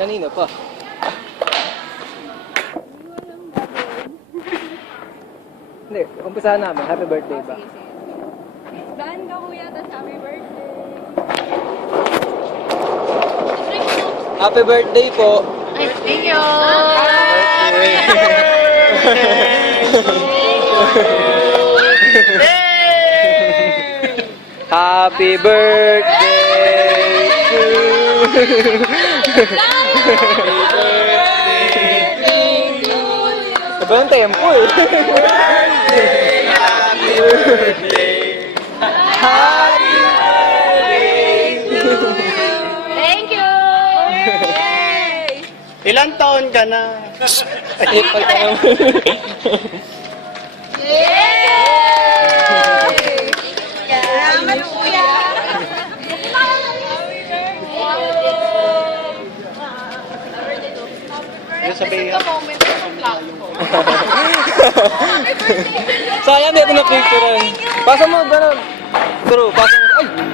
Kanina pa. Hindi, umpisahan namin. Happy birthday ba? Daan ka kuya, tapos happy birthday. Happy birthday po! Thank you! Happy birthday to Iba yung tempo eh. Happy birthday. Happy birthday to Thank you! Ilang taon ka na? Ay, pagtanong. Salamat kuya! Ano sabihin? Sayang dito na picturean. Pasa mo, ganun. Pero, pasa mo. Ay!